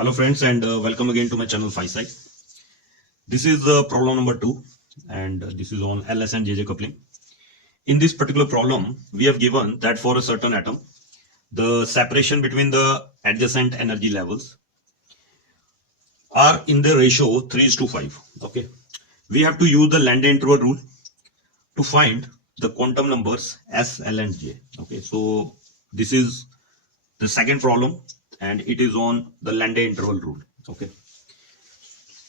Hello friends and welcome again to my channel Phi-Sci. This is problem number 2 and this is on LS and JJ coupling. In this particular problem, we have given that for a certain atom, the separation between the adjacent energy levels are in the ratio 3:5. Okay, we have to use the Lande interval rule to find the quantum numbers S, L and J. Okay, so this is the second problem and it is on the Lande interval rule. Okay,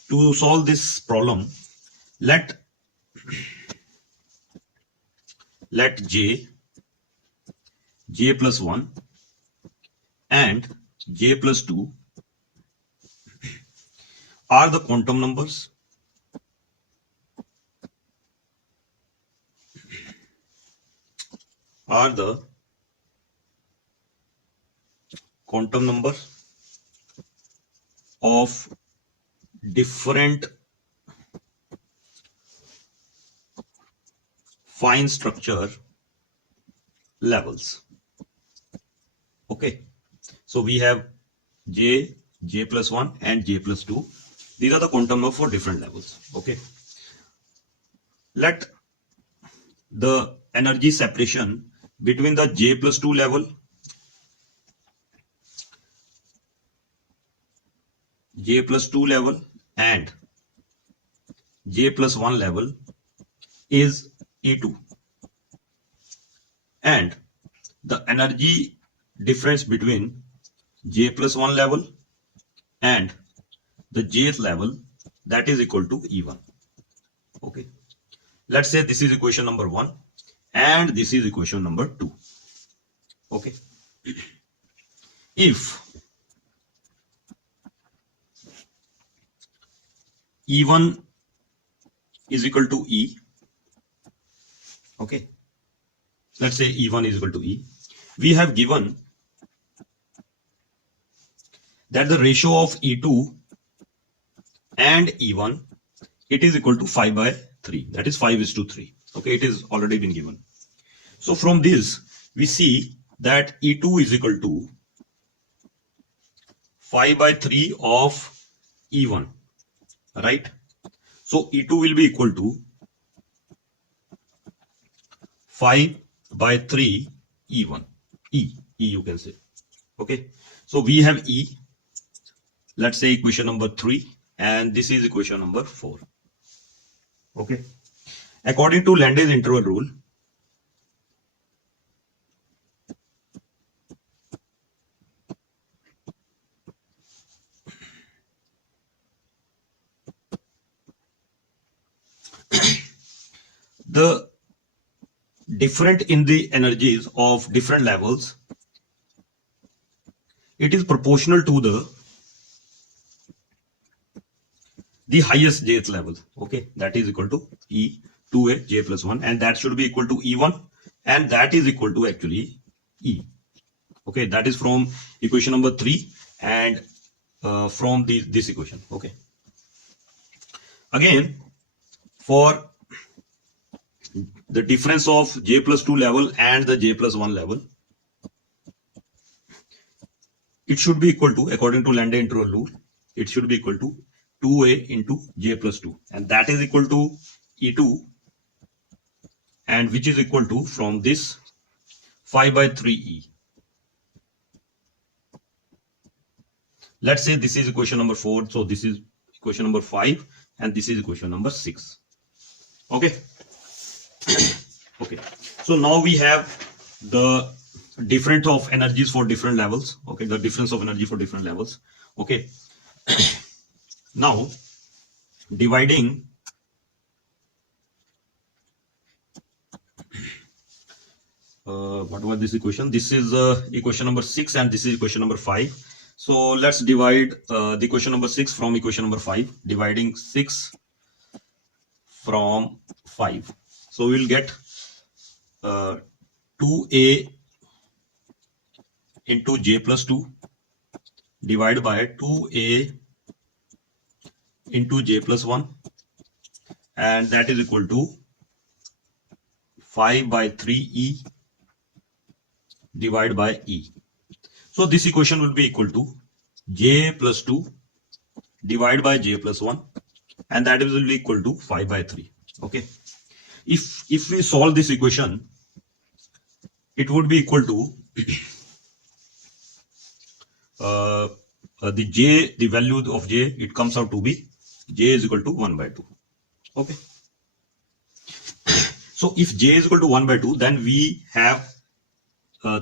to solve this problem, let j plus 1 and j plus 2 are the quantum numbers of different fine structure levels. Okay, so we have j plus 1 and j plus 2. These are the quantum numbers for different levels. Okay, let the energy separation between the j plus 2 level, and j plus 1 level is E2, and the energy difference between j plus 1 level and the jth level, that is equal to E1. Okay, let's say this is equation number 1 and this is equation number 2. Okay, if E1 is equal to E, okay, let's say E1 is equal to E, we have given that the ratio of E2 and E1, it is equal to 5/3, that is 5:3. Okay, it is already been given. So from this we see that E2 is equal to 5/3 of E1, right? So E2 will be equal to 5/3 E1, E you can say. Okay, so we have E, let's say equation number 3, and this is equation number 4. Okay, according to Lande's interval rule, the different in the energies of different levels, it is proportional to the highest jth level. Okay, that is equal to E2a j plus 1, and that should be equal to E1, and that is equal to actually E. Okay, that is from equation number 3 and from this equation. Okay, again, for the difference of j plus 2 level and the j plus 1 level, it should be equal to, according to Lande interval rule, it should be equal to 2a into j plus 2, and that is equal to E2, and which is equal to, from this, 5/3 E. Let's say this is equation number 4, so this is equation number 5, and this is equation number 6. Okay. Okay, so now we have the difference of energies for different levels. Okay, the difference of energy for different levels. Okay, now dividing what was this equation? This is equation number 6 and this is equation number 5. So let's divide the equation number 6 from equation number 5, dividing 6 from 5. So we'll get 2a into j plus 2 divided by 2a into j plus 1, and that is equal to 5/3 E divided by E. So this equation will be equal to j plus 2 divided by j plus 1, and that will be equal to 5 by 3. Okay, if we solve this equation, it would be equal to the value of j, it comes out to be j is equal to 1 by 2. Okay, so if j is equal to 1 by 2, then we have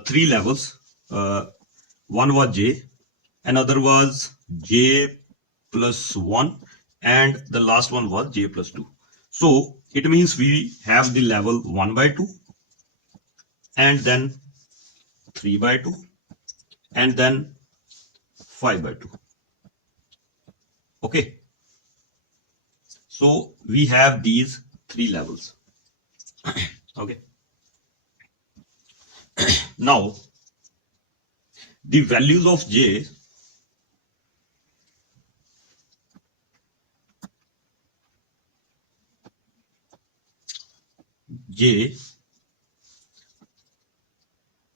three levels. One was j, another was j plus 1, and the last one was j plus 2. So it means we have the level 1 by 2, and then 3 by 2, and then 5 by 2. Okay, so we have these three levels. Okay, now the values of j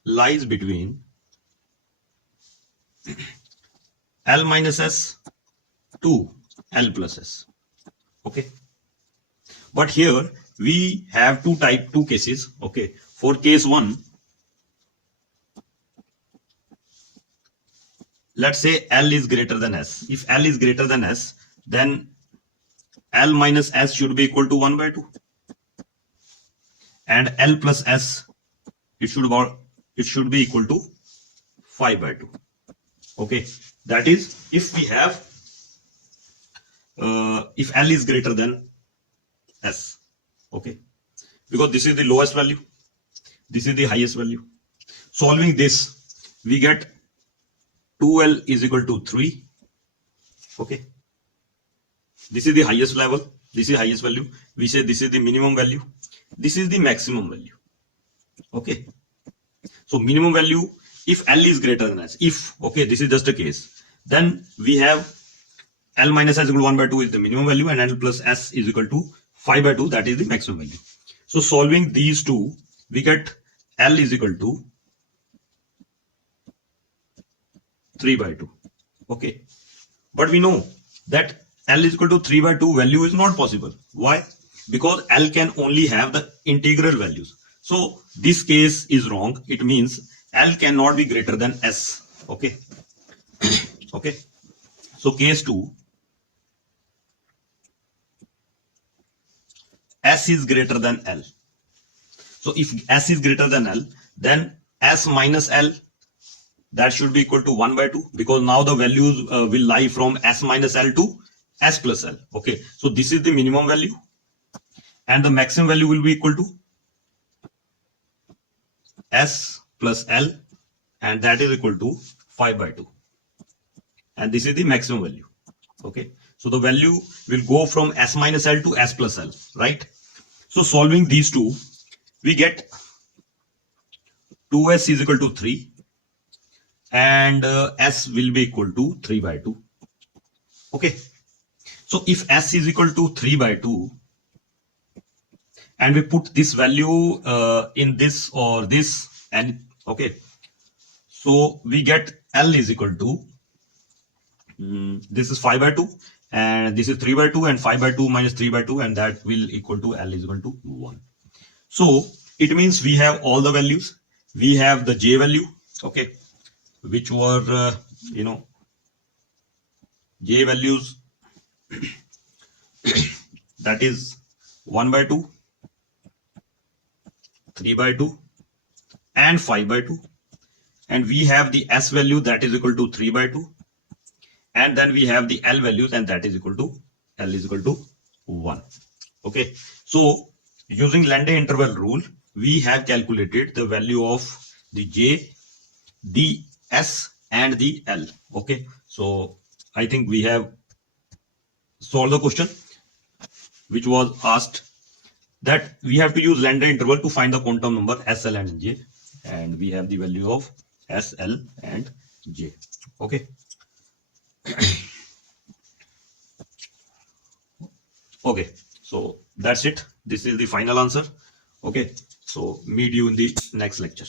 lies between L minus S to L plus S. Okay, but here we have two cases. Okay, for case 1, let's say L is greater than S. If L is greater than S, then L minus S should be equal to 1 by 2, and L plus S, it should be equal to 5 by 2. Okay, that is if we have if L is greater than S. Okay, because this is the lowest value, this is the highest value. Solving this, we get 2L is equal to 3. Okay, this is the highest level, this is highest value. We say this is the minimum value, this is the maximum value. Okay, so minimum value if L is greater than S. If, okay, this is just a case, then we have L minus S equal to 1 by 2 is the minimum value, and L plus S is equal to 5 by 2, that is the maximum value. So solving these two, we get L is equal to 3 by 2. Okay, but we know that L is equal to 3 by 2 value is not possible. Why? Because L can only have the integral values. So this case is wrong. It means L cannot be greater than S. Okay. Okay. So case 2, S is greater than L. So if S is greater than L, then S minus L, that should be equal to 1 by 2, because now the values will lie from S minus L to S plus L. Okay, so this is the minimum value, and the maximum value will be equal to S plus L, and that is equal to 5 by 2, and this is the maximum value. Okay, so the value will go from S minus L to S plus L, right? So solving these two, we get 2S is equal to 3, and S will be equal to 3 by 2. Okay, so if S is equal to 3 by 2, and we put this value in this or this, and okay, so we get L is equal to this is 5 by 2, and this is 3 by 2, and 5 by 2 minus 3 by 2, and that will equal to L is equal to 1. So it means we have all the values. We have the J value, okay, which were J values that is 1 by 2, 3 by 2, and 5 by 2, and we have the S value that is equal to 3 by 2, and then we have the L values, and that is equal to L is equal to 1. Okay, so using Lande interval rule, we have calculated the value of the J, the S, and the L. Okay, so I think we have solved the question which was asked, that we have to use Lande interval to find the quantum number S, L, and J, and we have the value of S, L, and J. Okay. Okay, so that's it. This is the final answer. Okay, so meet you in the next lecture.